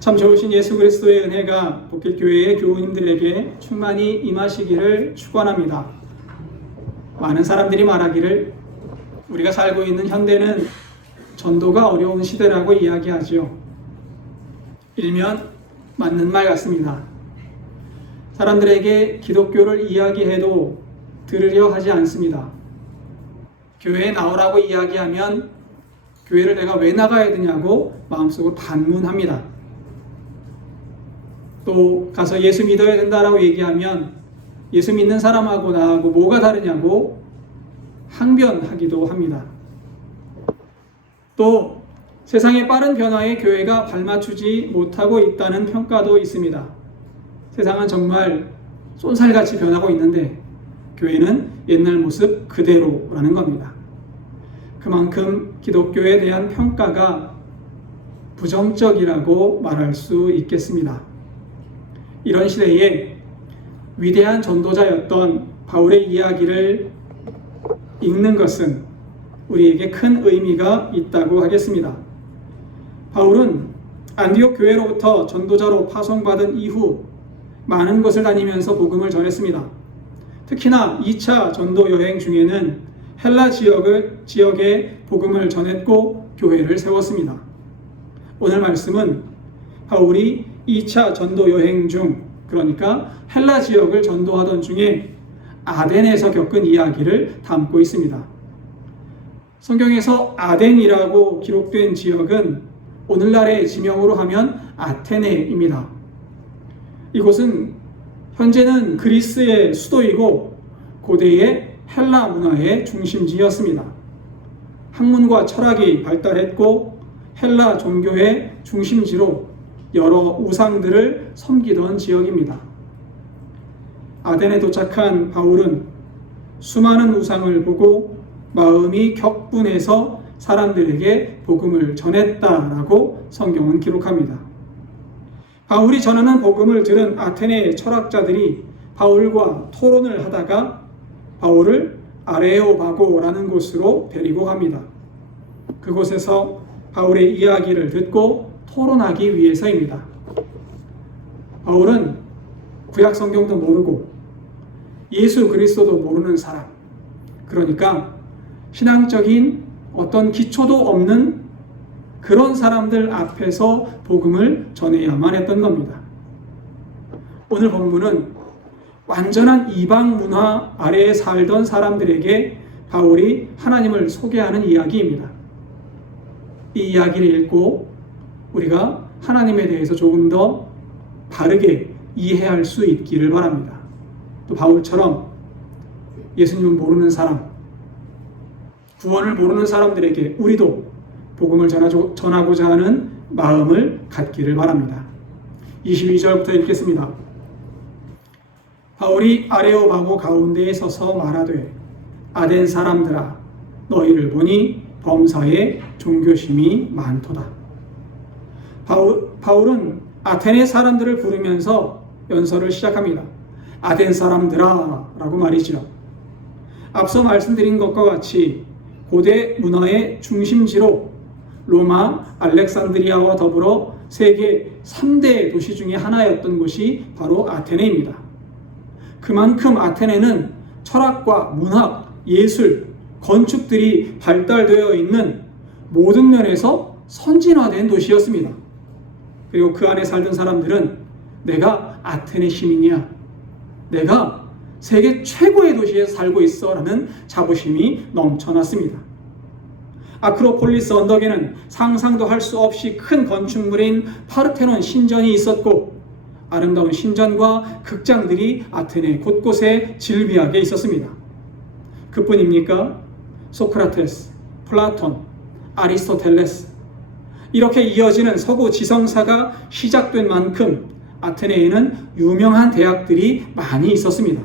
참 좋으신 예수 그리스도의 은혜가 복길교회의 교우님들에게 충만히 임하시기를 축원합니다. 많은 사람들이 말하기를 우리가 살고 있는 현대는 전도가 어려운 시대라고 이야기하지요. 일면 맞는 말 같습니다. 사람들에게 기독교를 이야기해도 들으려 하지 않습니다. 교회에 나오라고 이야기하면 교회를 내가 왜 나가야 되냐고 마음속으로 반문합니다. 또 가서 예수 믿어야 된다라고 얘기하면 예수 믿는 사람하고 나하고 뭐가 다르냐고 항변하기도 합니다. 또 세상의 빠른 변화에 교회가 발맞추지 못하고 있다는 평가도 있습니다. 세상은 정말 쏜살같이 변하고 있는데 교회는 옛날 모습 그대로라는 겁니다. 그만큼 기독교에 대한 평가가 부정적이라고 말할 수 있겠습니다. 이런 시대에 위대한 전도자였던 바울의 이야기를 읽는 것은 우리에게 큰 의미가 있다고 하겠습니다. 바울은 안디옥 교회로부터 전도자로 파송받은 이후 많은 곳을 다니면서 복음을 전했습니다. 특히나 2차 전도 여행 중에는 헬라 지역에 복음을 전했고 교회를 세웠습니다. 오늘 말씀은 바울이 2차 전도 여행 중, 그러니까 헬라 지역을 전도하던 중에 아덴에서 겪은 이야기를 담고 있습니다. 성경에서 아덴이라고 기록된 지역은 오늘날의 지명으로 하면 아테네입니다. 이곳은 현재는 그리스의 수도이고 고대의 헬라 문화의 중심지였습니다. 학문과 철학이 발달했고 헬라 종교의 중심지로 여러 우상들을 섬기던 지역입니다. 아덴에 도착한 바울은 수많은 우상을 보고 마음이 격분해서 사람들에게 복음을 전했다라고 성경은 기록합니다. 바울이 전하는 복음을 들은 아테네 철학자들이 바울과 토론을 하다가 바울을 아레오바고라는 곳으로 데리고 갑니다. 그곳에서 바울의 이야기를 듣고 토론하기 위해서입니다. 바울은 구약 성경도 모르고 예수 그리스도도 모르는 사람, 그러니까 신앙적인 어떤 기초도 없는 그런 사람들 앞에서 복음을 전해야만 했던 겁니다. 오늘 본문은 완전한 이방 문화 아래에 살던 사람들에게 바울이 하나님을 소개하는 이야기입니다. 이 이야기를 읽고 우리가 하나님에 대해서 조금 더 바르게 이해할 수 있기를 바랍니다. 또 바울처럼 예수님을 모르는 사람, 구원을 모르는 사람들에게 우리도 복음을 전하고자 하는 마음을 갖기를 바랍니다. 22절부터 읽겠습니다. 바울이 아레오바고 가운데에 서서 말하되 아덴 사람들아 너희를 보니 범사에 종교심이 많도다. 바울은 아테네 사람들을 부르면서 연설을 시작합니다. 아덴 사람들아 라고 말이죠. 앞서 말씀드린 것과 같이 고대 문화의 중심지로 로마, 알렉산드리아와 더불어 세계 3대 도시 중에 하나였던 곳이 바로 아테네입니다. 그만큼 아테네는 철학과 문학, 예술, 건축들이 발달되어 있는 모든 면에서 선진화된 도시였습니다. 그리고 그 안에 살던 사람들은 내가 아테네 시민이야, 내가 세계 최고의 도시에서 살고 있어 라는 자부심이 넘쳐났습니다. 아크로폴리스 언덕에는 상상도 할 수 없이 큰 건축물인 파르테논 신전이 있었고 아름다운 신전과 극장들이 아테네 곳곳에 질비하게 있었습니다. 그뿐입니까? 소크라테스, 플라톤, 아리스토텔레스, 이렇게 이어지는 서구 지성사가 시작된 만큼 아테네에는 유명한 대학들이 많이 있었습니다.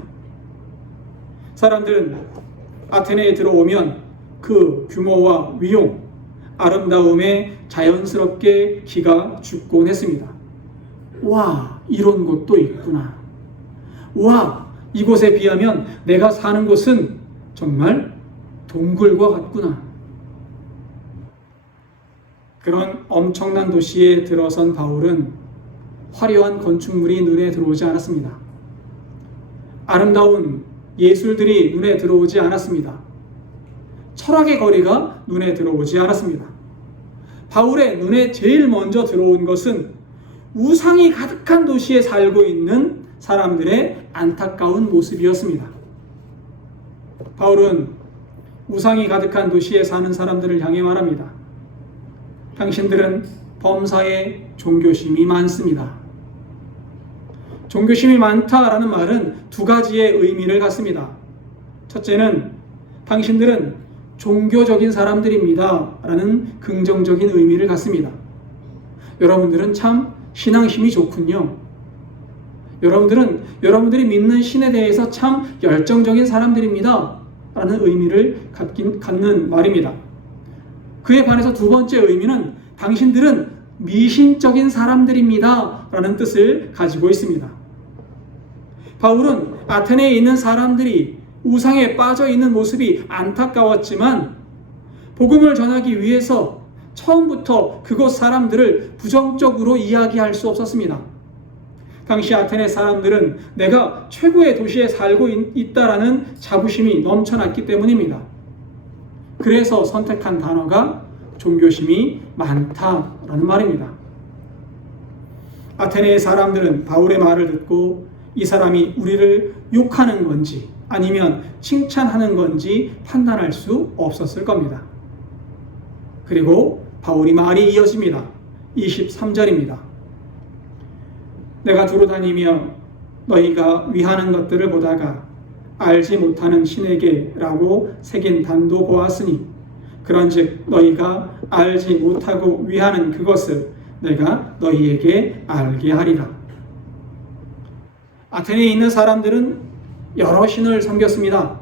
사람들은 아테네에 들어오면 그 규모와 위용, 아름다움에 자연스럽게 기가 죽곤 했습니다. 와, 이런 곳도 있구나. 와, 이곳에 비하면 내가 사는 곳은 정말 동굴과 같구나. 그런 엄청난 도시에 들어선 바울은 화려한 건축물이 눈에 들어오지 않았습니다. 아름다운 예술들이 눈에 들어오지 않았습니다. 철학의 거리가 눈에 들어오지 않았습니다. 바울의 눈에 제일 먼저 들어온 것은 우상이 가득한 도시에 살고 있는 사람들의 안타까운 모습이었습니다. 바울은 우상이 가득한 도시에 사는 사람들을 향해 말합니다. 당신들은 범사에 종교심이 많습니다. 종교심이 많다라는 말은 두 가지의 의미를 갖습니다. 첫째는 당신들은 종교적인 사람들입니다 라는 긍정적인 의미를 갖습니다. 여러분들은 참 신앙심이 좋군요. 여러분들이 믿는 신에 대해서 참 열정적인 사람들입니다 라는 의미를 갖는 말입니다. 그에 반해서 두 번째 의미는 당신들은 미신적인 사람들입니다 라는 뜻을 가지고 있습니다. 바울은 아테네에 있는 사람들이 우상에 빠져 있는 모습이 안타까웠지만 복음을 전하기 위해서 처음부터 그곳 사람들을 부정적으로 이야기할 수 없었습니다. 당시 아테네 사람들은 내가 최고의 도시에 살고 있다라는 자부심이 넘쳐났기 때문입니다. 그래서 선택한 단어가 종교심이 많다라는 말입니다. 아테네의 사람들은 바울의 말을 듣고 이 사람이 우리를 욕하는 건지 아니면 칭찬하는 건지 판단할 수 없었을 겁니다. 그리고 바울이 말이 이어집니다. 23절입니다. 내가 두루 다니며 너희가 위하는 것들을 보다가 알지 못하는 신에게 라고 새긴 단도 보았으니 그런즉 너희가 알지 못하고 위하는 그것을 내가 너희에게 알게 하리라. 아테네에 있는 사람들은 여러 신을 섬겼습니다.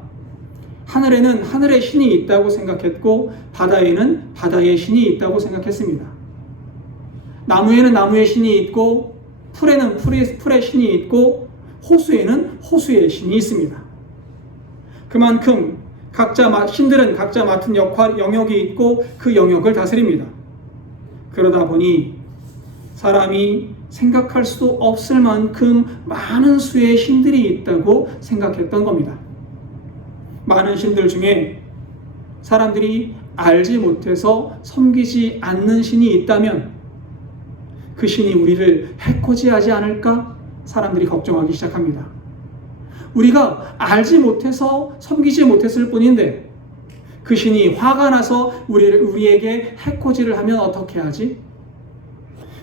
하늘에는 하늘의 신이 있다고 생각했고 바다에는 바다의 신이 있다고 생각했습니다. 나무에는 나무의 신이 있고 풀에는 풀의 신이 있고 호수에는 호수의 신이 있습니다. 그만큼 신들은 각자 맡은 영역이 있고 그 영역을 다스립니다. 그러다 보니 사람이 생각할 수 없을 만큼 많은 수의 신들이 있다고 생각했던 겁니다. 많은 신들 중에 사람들이 알지 못해서 섬기지 않는 신이 있다면 그 신이 우리를 해코지하지 않을까 사람들이 걱정하기 시작합니다. 우리가 알지 못해서 섬기지 못했을 뿐인데 그 신이 화가 나서 우리에게 해코지를 하면 어떻게 하지?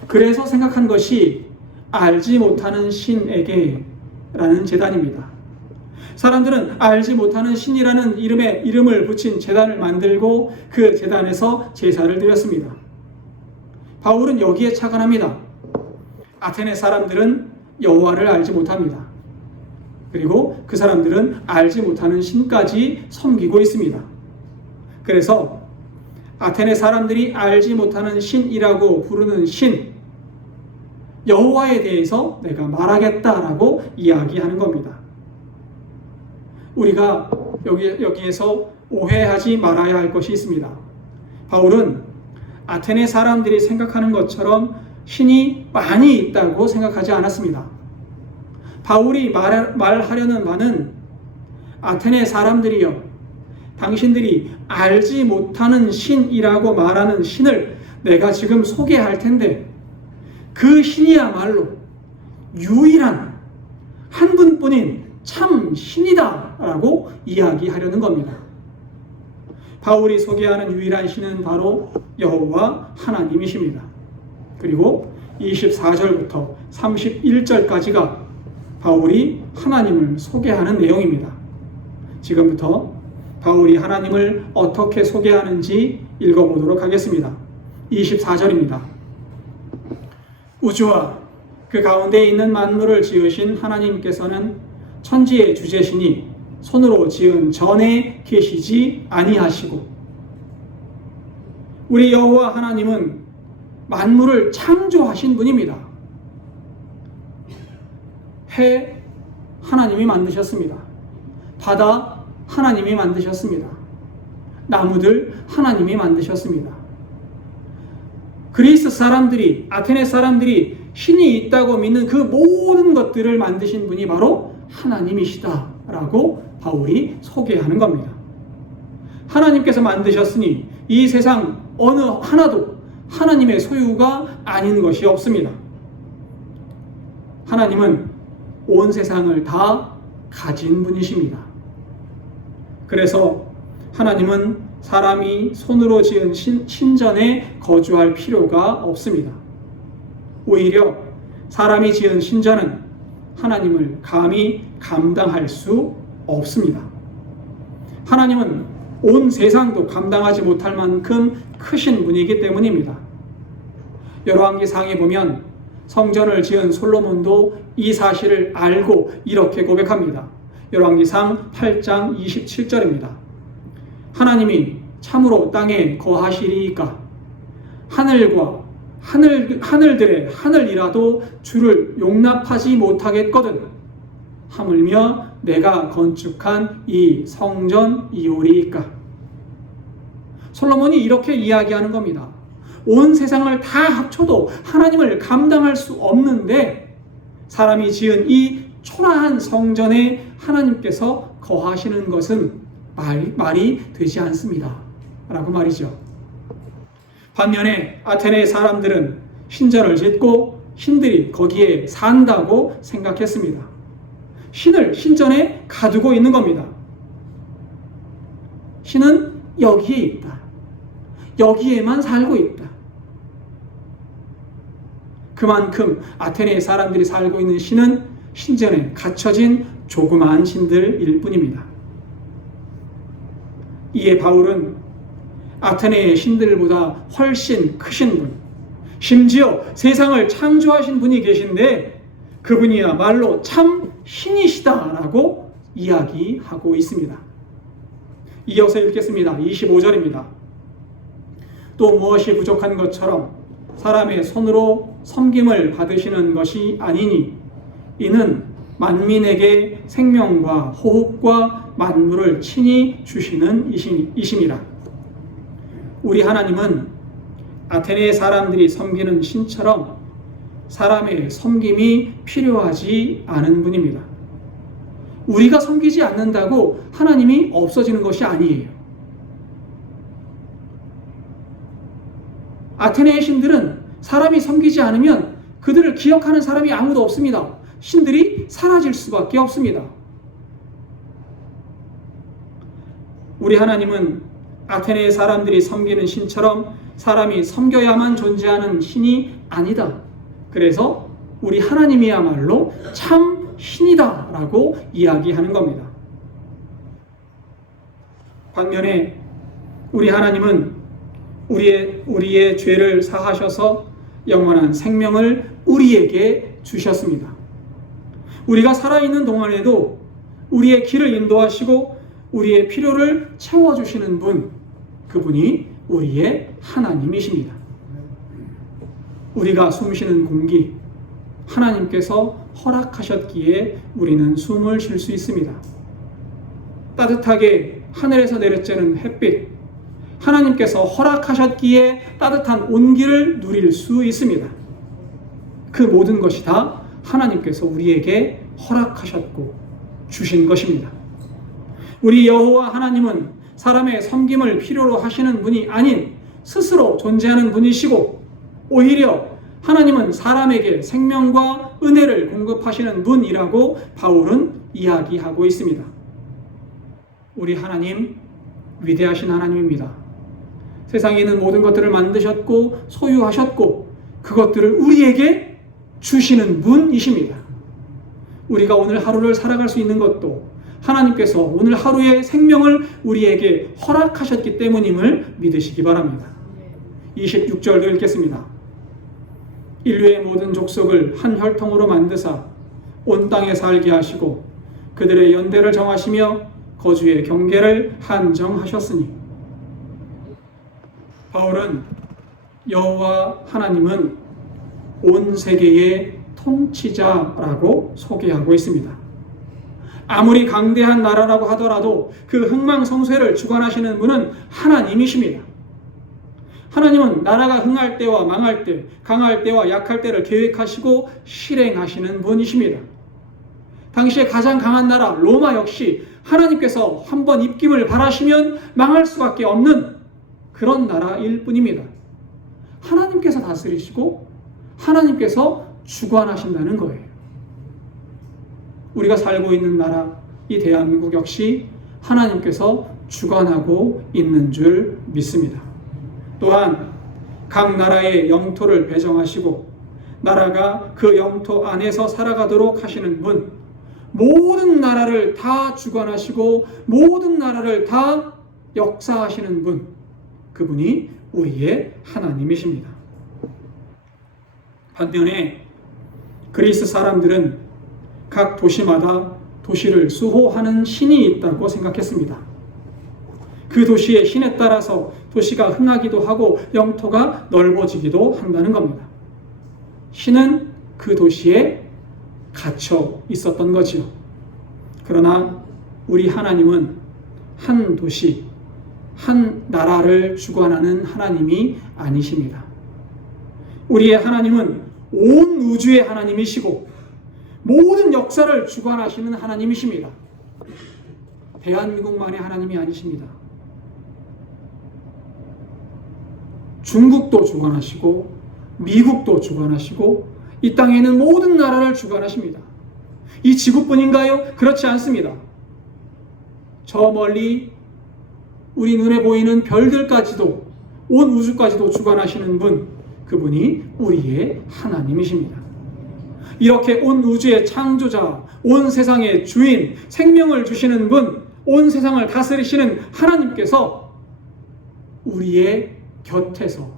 그래서 생각한 것이 알지 못하는 신에게 라는 제단입니다. 사람들은 알지 못하는 신이라는 이름을 붙인 제단을 만들고 그 제단에서 제사를 드렸습니다. 바울은 여기에 착안합니다. 아테네 사람들은 여호와를 알지 못합니다. 그리고 그 사람들은 알지 못하는 신까지 섬기고 있습니다. 그래서 아테네 사람들이 알지 못하는 신이라고 부르는 신 여호와에 대해서 내가 말하겠다라고 이야기하는 겁니다. 우리가 여기에서 오해하지 말아야 할 것이 있습니다. 바울은 아테네 사람들이 생각하는 것처럼 신이 많이 있다고 생각하지 않았습니다. 바울이 말하려는 바는 아테네 사람들이여 당신들이 알지 못하는 신이라고 말하는 신을 내가 지금 소개할 텐데 그 신이야말로 유일한 한 분뿐인 참 신이다 라고 이야기하려는 겁니다. 바울이 소개하는 유일한 신은 바로 여호와 하나님이십니다. 그리고 24절부터 31절까지가 바울이 하나님을 소개하는 내용입니다. 지금부터 바울이 하나님을 어떻게 소개하는지 읽어보도록 하겠습니다. 24절입니다. 우주와 그 가운데 있는 만물을 지으신 하나님께서는 천지의 주재시니 손으로 지은 전에 계시지 아니하시고 우리 여호와 하나님은 만물을 창조하신 분입니다. 해 하나님이 만드셨습니다. 바다 하나님이 만드셨습니다. 나무들 하나님이 만드셨습니다. 그리스 사람들이 아테네 사람들이 신이 있다고 믿는 그 모든 것들을 만드신 분이 바로 하나님이시다라고 바울이 소개하는 겁니다. 하나님께서 만드셨으니 이 세상 어느 하나도 하나님의 소유가 아닌 것이 없습니다. 하나님은 온 세상을 다 가진 분이십니다. 그래서 하나님은 사람이 손으로 지은 신전에 거주할 필요가 없습니다. 오히려 사람이 지은 신전은 하나님을 감히 감당할 수 없습니다. 하나님은 온 세상도 감당하지 못할 만큼 크신 분이기 때문입니다. 열왕기상에 보면 성전을 지은 솔로몬도 이 사실을 알고 이렇게 고백합니다. 열왕기상 8장 27절입니다. 하나님이 참으로 땅에 거하시리이까 하늘들의 하늘이라도 주를 용납하지 못하겠거든 하물며 내가 건축한 이 성전이오리이까. 솔로몬이 이렇게 이야기하는 겁니다. 온 세상을 다 합쳐도 하나님을 감당할 수 없는데 사람이 지은 이 초라한 성전에 하나님께서 거하시는 것은 말이 되지 않습니다 라고 말이죠. 반면에 아테네 사람들은 신전을 짓고 신들이 거기에 산다고 생각했습니다. 신을 신전에 가두고 있는 겁니다. 신은 여기에 있다. 여기에만 살고 있다. 그만큼 아테네 사람들이 살고 있는 신은 신전에 갇혀진 조그마한 신들일 뿐입니다. 이에 바울은 아테네의 신들보다 훨씬 크신 분, 심지어 세상을 창조하신 분이 계신데 그분이야말로 참 신이시다라고 이야기하고 있습니다. 이어서 읽겠습니다. 25절입니다. 또 무엇이 부족한 것처럼 사람의 손으로 섬김을 받으시는 것이 아니니 이는 만민에게 생명과 호흡과 만물을 친히 주시는 이심이라. 우리 하나님은 아테네 사람들이 섬기는 신처럼 사람의 섬김이 필요하지 않은 분입니다. 우리가 섬기지 않는다고 하나님이 없어지는 것이 아니에요. 아테네의 신들은 사람이 섬기지 않으면 그들을 기억하는 사람이 아무도 없습니다. 신들이 사라질 수밖에 없습니다. 우리 하나님은 아테네 사람들이 섬기는 신처럼 사람이 섬겨야만 존재하는 신이 아니다. 그래서 우리 하나님이야말로 참 신이다라고 이야기하는 겁니다. 반면에 우리 하나님은 우리의 죄를 사하셔서 영원한 생명을 우리에게 주셨습니다. 우리가 살아있는 동안에도 우리의 길을 인도하시고 우리의 필요를 채워주시는 분, 그분이 우리의 하나님이십니다. 우리가 숨쉬는 공기, 하나님께서 허락하셨기에 우리는 숨을 쉴 수 있습니다. 따뜻하게 하늘에서 내려쬐는 햇빛, 하나님께서 허락하셨기에 따뜻한 온기를 누릴 수 있습니다. 그 모든 것이 다 하나님께서 우리에게 허락하셨고 주신 것입니다. 우리 여호와 하나님은 사람의 섬김을 필요로 하시는 분이 아닌 스스로 존재하는 분이시고 오히려 하나님은 사람에게 생명과 은혜를 공급하시는 분이라고 바울은 이야기하고 있습니다. 우리 하나님 위대하신 하나님입니다. 세상에 있는 모든 것들을 만드셨고 소유하셨고 그것들을 우리에게 주시는 분이십니다. 우리가 오늘 하루를 살아갈 수 있는 것도 하나님께서 오늘 하루의 생명을 우리에게 허락하셨기 때문임을 믿으시기 바랍니다. 26절도 읽겠습니다. 인류의 모든 족속을 한 혈통으로 만드사 온 땅에 살게 하시고 그들의 연대를 정하시며 거주의 경계를 한정하셨으니. 바울은 여호와 하나님은 온 세계의 통치자라고 소개하고 있습니다. 아무리 강대한 나라라고 하더라도 그 흥망성쇠를 주관하시는 분은 하나님이십니다. 하나님은 나라가 흥할 때와 망할 때, 강할 때와 약할 때를 계획하시고 실행하시는 분이십니다. 당시에 가장 강한 나라 로마 역시 하나님께서 한번 입김을 바라시면 망할 수밖에 없는 그런 나라일 뿐입니다. 하나님께서 다스리시고 하나님께서 주관하신다는 거예요. 우리가 살고 있는 나라, 이 대한민국 역시 하나님께서 주관하고 있는 줄 믿습니다. 또한 각 나라의 영토를 배정하시고 나라가 그 영토 안에서 살아가도록 하시는 분, 모든 나라를 다 주관하시고 모든 나라를 다 역사하시는 분, 그분이 우리의 하나님이십니다. 반면에 그리스 사람들은 각 도시마다 도시를 수호하는 신이 있다고 생각했습니다. 그 도시의 신에 따라서 도시가 흥하기도 하고 영토가 넓어지기도 한다는 겁니다. 신은 그 도시에 갇혀 있었던 거지요. 그러나 우리 하나님은 한 도시, 한 나라를 주관하는 하나님이 아니십니다. 우리의 하나님은 온 우주의 하나님이시고 모든 역사를 주관하시는 하나님이십니다. 대한민국만의 하나님이 아니십니다. 중국도 주관하시고 미국도 주관하시고 이 땅에 있는 모든 나라를 주관하십니다. 이 지구뿐인가요? 그렇지 않습니다. 저 멀리 우리 눈에 보이는 별들까지도, 온 우주까지도 주관하시는 분, 그분이 우리의 하나님이십니다. 이렇게 온 우주의 창조자, 온 세상의 주인, 생명을 주시는 분, 온 세상을 다스리시는 하나님께서 우리의 곁에서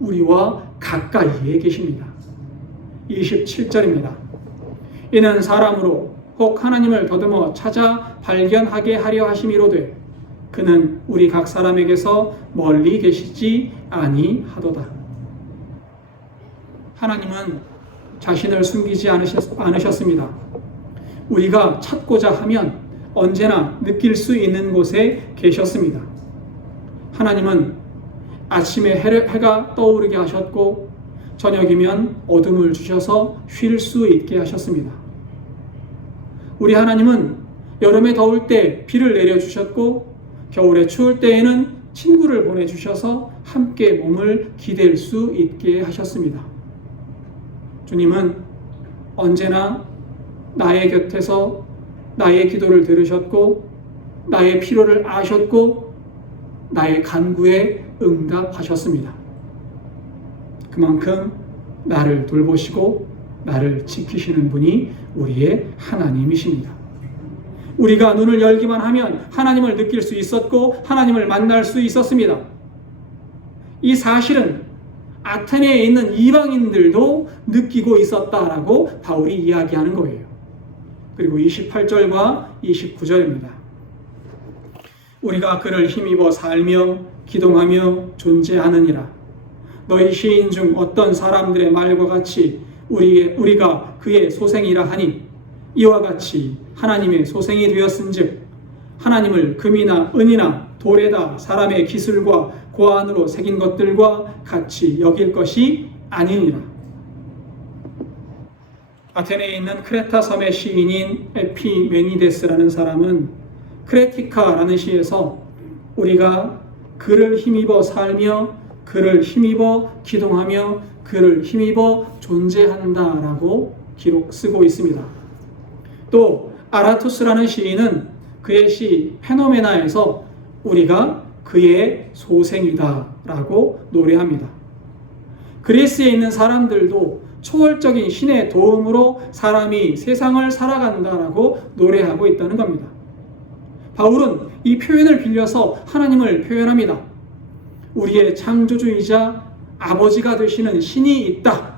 우리와 가까이에 계십니다. 27절입니다. 이는 사람으로 혹 하나님을 더듬어 찾아 발견하게 하려 하심이로되 그는 우리 각 사람에게서 멀리 계시지 아니하도다. 하나님은 자신을 숨기지 않으셨습니다. 우리가 찾고자 하면 언제나 느낄 수 있는 곳에 계셨습니다. 하나님은 아침에 해가 떠오르게 하셨고 저녁이면 어둠을 주셔서 쉴 수 있게 하셨습니다. 우리 하나님은 여름에 더울 때 비를 내려주셨고 겨울에 추울 때에는 친구를 보내주셔서 함께 몸을 기댈 수 있게 하셨습니다. 주님은 언제나 나의 곁에서 나의 기도를 들으셨고 나의 필요를 아셨고 나의 간구에 응답하셨습니다. 그만큼 나를 돌보시고 나를 지키시는 분이 우리의 하나님이십니다. 우리가 눈을 열기만 하면 하나님을 느낄 수 있었고 하나님을 만날 수 있었습니다. 이 사실은 아테네에 있는 이방인들도 느끼고 있었다라고 바울이 이야기하는 거예요. 그리고 28절과 29절입니다. 우리가 그를 힘입어 살며 기동하며 존재하느니라. 너희 시인 중 어떤 사람들의 말과 같이 우리가 그의 소생이라 하니 이와 같이 하나님의 소생이 되었은즉 하나님을 금이나 은이나 돌에다 사람의 기술과 고안으로 새긴 것들과 같이 여길 것이 아니니라. 아테네에 있는 크레타 섬의 시인인 에피메니데스라는 사람은 크레티카라는 시에서 우리가 그를 힘입어 살며 그를 힘입어 기동하며 그를 힘입어 존재한다라고 쓰고 있습니다. 또 아라투스라는 시인은 그의 시 페노메나에서 우리가 그의 소생이다라고 노래합니다. 그리스에 있는 사람들도 초월적인 신의 도움으로 사람이 세상을 살아간다라고 노래하고 있다는 겁니다. 바울은 이 표현을 빌려서 하나님을 표현합니다. 우리의 창조주이자 아버지가 되시는 신이 있다.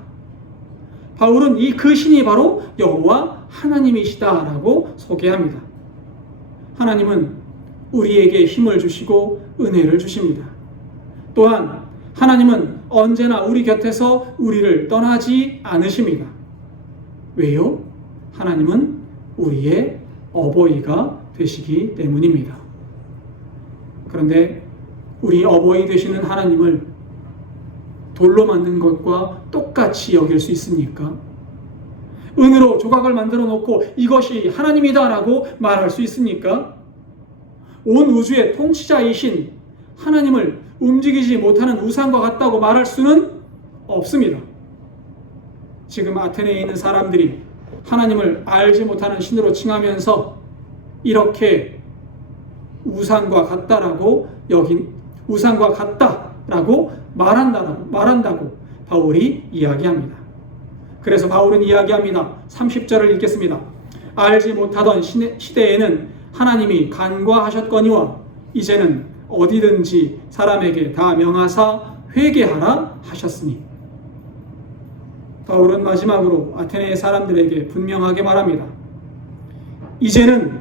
바울은 그 신이 바로 여호와 하나님이시다라고 소개합니다. 하나님은 우리에게 힘을 주시고 은혜를 주십니다. 또한 하나님은 언제나 우리 곁에서 우리를 떠나지 않으십니다. 왜요? 하나님은 우리의 어버이가 되시기 때문입니다. 그런데 우리 어버이 되시는 하나님을 돌로 만든 것과 똑같이 여길 수 있습니까? 은으로 조각을 만들어 놓고 이것이 하나님이다라고 말할 수 있습니까? 온 우주의 통치자이신 하나님을 움직이지 못하는 우상과 같다고 말할 수는 없습니다. 지금 아테네에 있는 사람들이 하나님을 알지 못하는 신으로 칭하면서 이렇게 우상과 같다라고 말한다고 바울이 이야기합니다. 그래서 바울은 이야기합니다. 30절을 읽겠습니다. 알지 못하던 시대에는 하나님이 간과하셨거니와 이제는 어디든지 사람에게 다 명하사 회개하라 하셨으니. 바울은 마지막으로 아테네 사람들에게 분명하게 말합니다. 이제는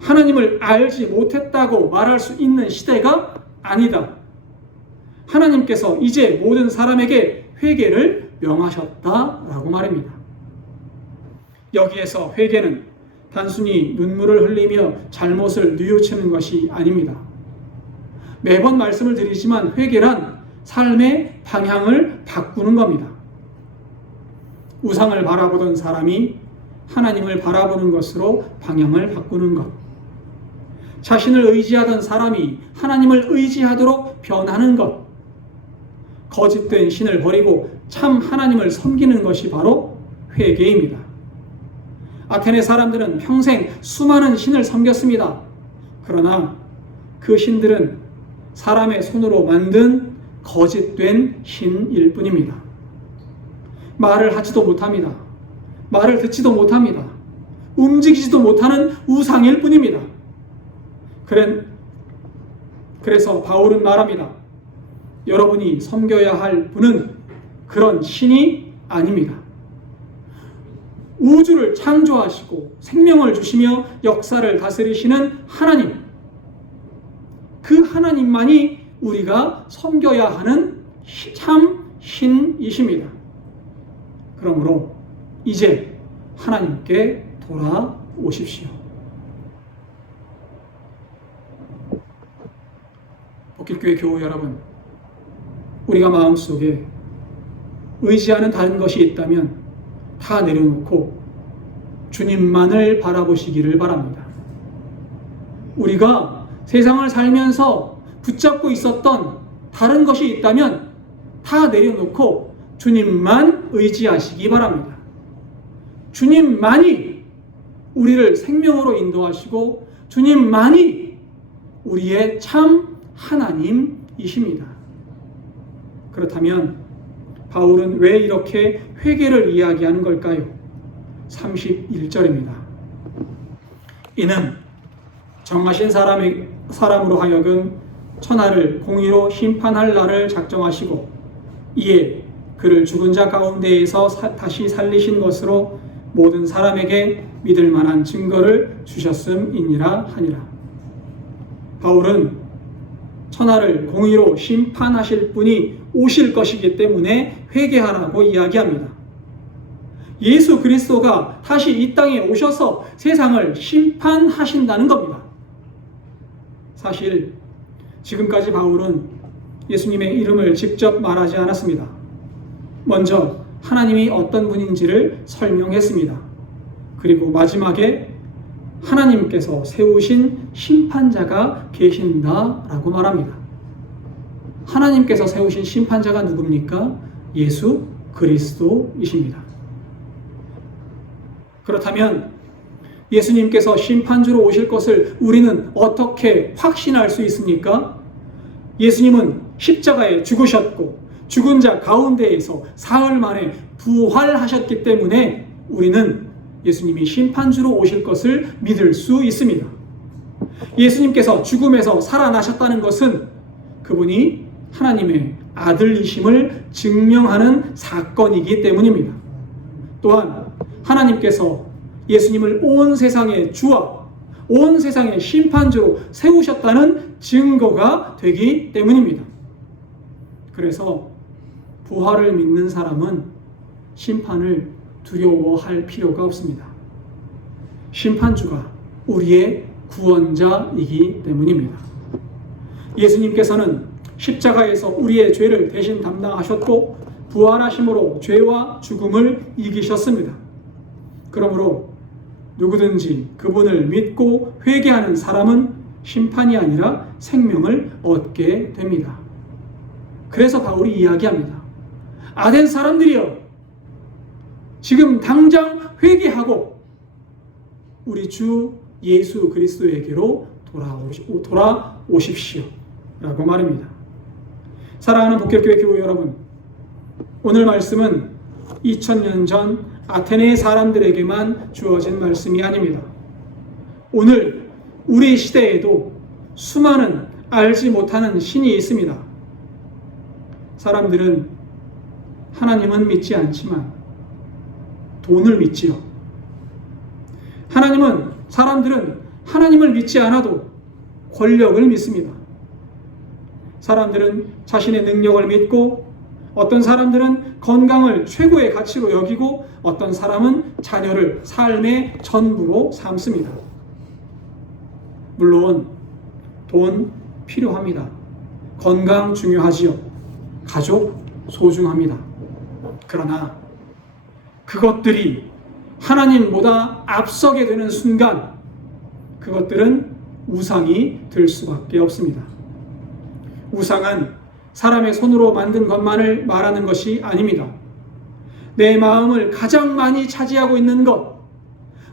하나님을 알지 못했다고 말할 수 있는 시대가 아니다. 하나님께서 이제 모든 사람에게 회개를 명하셨다라고 말합니다. 여기에서 회개는 단순히 눈물을 흘리며 잘못을 뉘우치는 것이 아닙니다. 매번 말씀을 드리지만 회개란 삶의 방향을 바꾸는 겁니다. 우상을 바라보던 사람이 하나님을 바라보는 것으로 방향을 바꾸는 것. 자신을 의지하던 사람이 하나님을 의지하도록 변하는 것. 거짓된 신을 버리고 참 하나님을 섬기는 것이 바로 회개입니다. 아테네 사람들은 평생 수많은 신을 섬겼습니다. 그러나 그 신들은 사람의 손으로 만든 거짓된 신일 뿐입니다. 말을 하지도 못합니다. 말을 듣지도 못합니다. 움직이지도 못하는 우상일 뿐입니다. 그래서 바울은 말합니다. 여러분이 섬겨야 할 분은 그런 신이 아닙니다. 우주를 창조하시고 생명을 주시며 역사를 다스리시는 하나님, 그 하나님만이 우리가 섬겨야 하는 참 신이십니다. 그러므로 이제 하나님께 돌아오십시오. 복길교회 교우 여러분, 우리가 마음속에 의지하는 다른 것이 있다면 다 내려놓고 주님만을 바라보시기를 바랍니다. 우리가 세상을 살면서 붙잡고 있었던 다른 것이 있다면 다 내려놓고 주님만 의지하시기 바랍니다. 주님만이 우리를 생명으로 인도하시고 주님만이 우리의 참 하나님이십니다. 그렇다면 바울은 왜 이렇게 회개를 이야기하는 걸까요? 31절입니다. 이는 정하신 사람으로 하여금 천하를 공의로 심판할 날을 작정하시고 이에 그를 죽은 자 가운데에서 다시 살리신 것으로 모든 사람에게 믿을 만한 증거를 주셨음이니라 하니라. 바울은 천하를 공의로 심판하실 분이 오실 것이기 때문에 회개하라고 이야기합니다. 예수 그리스도가 다시 이 땅에 오셔서 세상을 심판하신다는 겁니다. 사실 지금까지 바울은 예수님의 이름을 직접 말하지 않았습니다. 먼저 하나님이 어떤 분인지를 설명했습니다. 그리고 마지막에 하나님께서 세우신 심판자가 계신다라고 말합니다. 하나님께서 세우신 심판자가 누굽니까? 예수 그리스도이십니다. 그렇다면 예수님께서 심판주로 오실 것을 우리는 어떻게 확신할 수 있습니까? 예수님은 십자가에 죽으셨고 죽은 자 가운데에서 사흘 만에 부활하셨기 때문에 우리는 예수님이 심판주로 오실 것을 믿을 수 있습니다. 예수님께서 죽음에서 살아나셨다는 것은 그분이 하나님의 아들이심을 증명하는 사건이기 때문입니다. 또한 하나님께서 예수님을 온 세상의 주와 온 세상의 심판주로 세우셨다는 증거가 되기 때문입니다. 그래서 부활을 믿는 사람은 심판을 두려워할 필요가 없습니다. 심판주가 우리의 구원자이기 때문입니다. 예수님께서는 십자가에서 우리의 죄를 대신 담당하셨고 부활하심으로 죄와 죽음을 이기셨습니다. 그러므로 누구든지 그분을 믿고 회개하는 사람은 심판이 아니라 생명을 얻게 됩니다. 그래서 바울이 이야기합니다. 아덴 사람들이여, 지금 당장 회개하고 우리 주 예수 그리스도에게로 돌아오십시오 라고 말합니다. 사랑하는 복결교회 교우 여러분, 오늘 말씀은 2000년 전 아테네 사람들에게만 주어진 말씀이 아닙니다. 오늘 우리 시대에도 수많은 알지 못하는 신이 있습니다. 사람들은 하나님은 믿지 않지만 돈을 믿지요. 사람들은 하나님을 믿지 않아도 권력을 믿습니다. 사람들은 자신의 능력을 믿고, 어떤 사람들은 건강을 최고의 가치로 여기고, 어떤 사람은 자녀를 삶의 전부로 삼습니다. 물론 돈 필요합니다. 건강 중요하지요. 가족 소중합니다. 그러나 그것들이 하나님보다 앞서게 되는 순간 그것들은 우상이 될 수밖에 없습니다. 우상은 사람의 손으로 만든 것만을 말하는 것이 아닙니다. 내 마음을 가장 많이 차지하고 있는 것,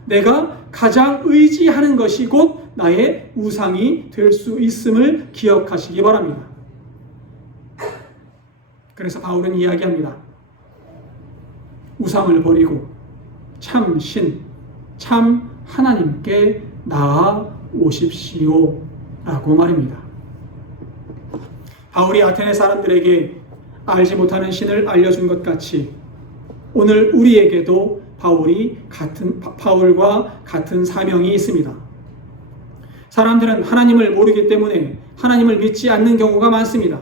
내가 가장 의지하는 것이 곧 나의 우상이 될 수 있음을 기억하시기 바랍니다. 그래서 바울은 이야기합니다. 우상을 버리고 참 신, 참 하나님께 나아오십시오 라고 말입니다. 바울이 아테네 사람들에게 알지 못하는 신을 알려준 것 같이 오늘 우리에게도 바울과 같은 사명이 있습니다. 사람들은 하나님을 모르기 때문에 하나님을 믿지 않는 경우가 많습니다.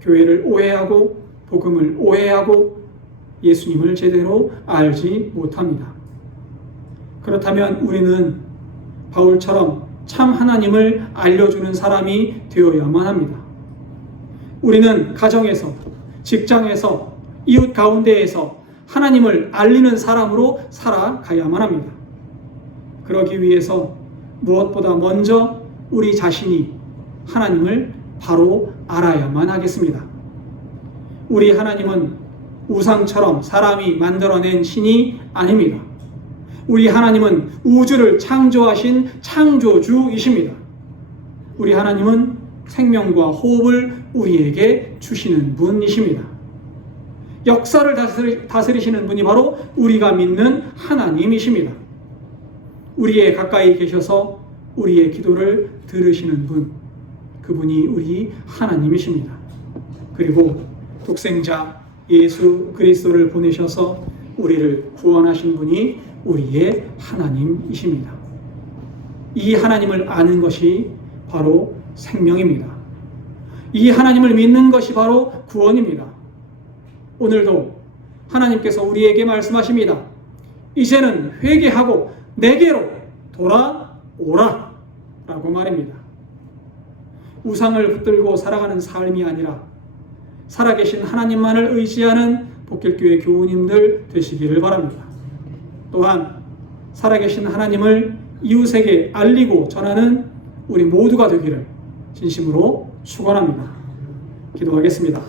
교회를 오해하고 복음을 오해하고 예수님을 제대로 알지 못합니다. 그렇다면 우리는 바울처럼 참 하나님을 알려주는 사람이 되어야만 합니다. 우리는 가정에서, 직장에서, 이웃 가운데에서 하나님을 알리는 사람으로 살아가야만 합니다. 그러기 위해서 무엇보다 먼저 우리 자신이 하나님을 바로 알아야만 하겠습니다. 우리 하나님은 우상처럼 사람이 만들어낸 신이 아닙니다. 우리 하나님은 우주를 창조하신 창조주이십니다. 우리 하나님은 생명과 호흡을 우리에게 주시는 분이십니다. 역사를 다스리시는 분이 바로 우리가 믿는 하나님이십니다. 우리의 가까이 계셔서 우리의 기도를 들으시는 분, 그분이 우리 하나님이십니다. 그리고 독생자 예수 그리스도를 보내셔서 우리를 구원하신 분이 우리의 하나님이십니다. 이 하나님을 아는 것이 바로 생명입니다. 이 하나님을 믿는 것이 바로 구원입니다. 오늘도 하나님께서 우리에게 말씀하십니다. 이제는 회개하고 내게로 돌아오라 라고 말입니다. 우상을 붙들고 살아가는 삶이 아니라 살아계신 하나님만을 의지하는 복길교회 교우님들 되시기를 바랍니다. 또한 살아계신 하나님을 이웃에게 알리고 전하는 우리 모두가 되기를 진심으로 축원합니다. 기도하겠습니다.